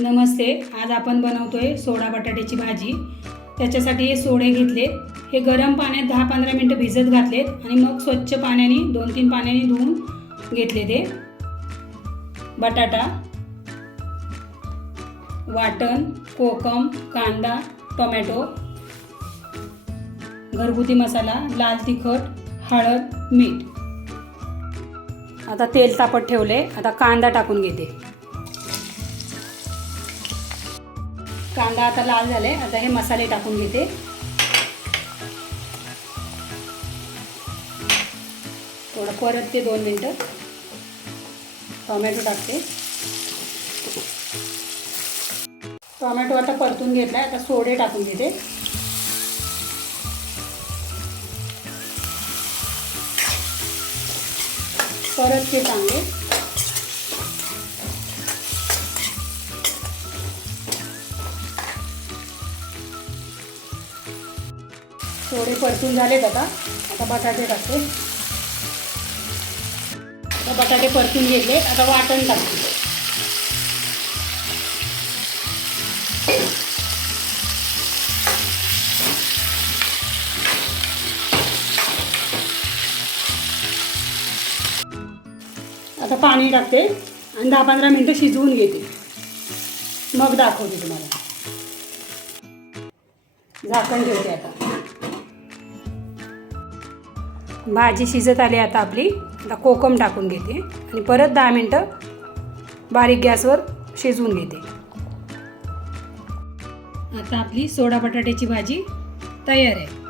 नमस्ते आज आपण बनवतोय सोडा बटाट्याची भाजी. त्याच्यासाठी हे सोडे घेतले. हे गरम पाण्यात दहा पंधरा मिनटं भिजत घातलेत आणि मग स्वच्छ पाण्याने दोन तीन पाण्याने धुवून घेतले ते. बटाटा वाटण कोकम कांदा टोमॅटो घरगुती मसाला लाल तिखट हळद मीठ. आता तेल तापत ठेवले. आता कांदा टाकून घेते. कांदा आता लाल झाले आता हे मसाले टाकून घेते. थोडं परत ते दोन मिनटं टोमॅटो टाकते. टोमॅटो आता परतून घेतला आता सोडे टाकून घेते. परत ते चांगले थोडे परतून झालेत आता. आता बटाटे टाकते. आता बटाटे परतून घेतले. आता वाटण टाकते. आता पाणी टाकते. आणि दहा पंधरा मिनटं शिजवून घेते. मग दाखवते तुम्हाला. झाकण ठेवते आता. भाजी शिजत आली आता आपली. आता कोकम टाकून घेते. आणि परत दहा मिनटं बारीक गॅसवर शिजवून घेते. आता आपली सोडा बटाट्याची भाजी तयार आहे.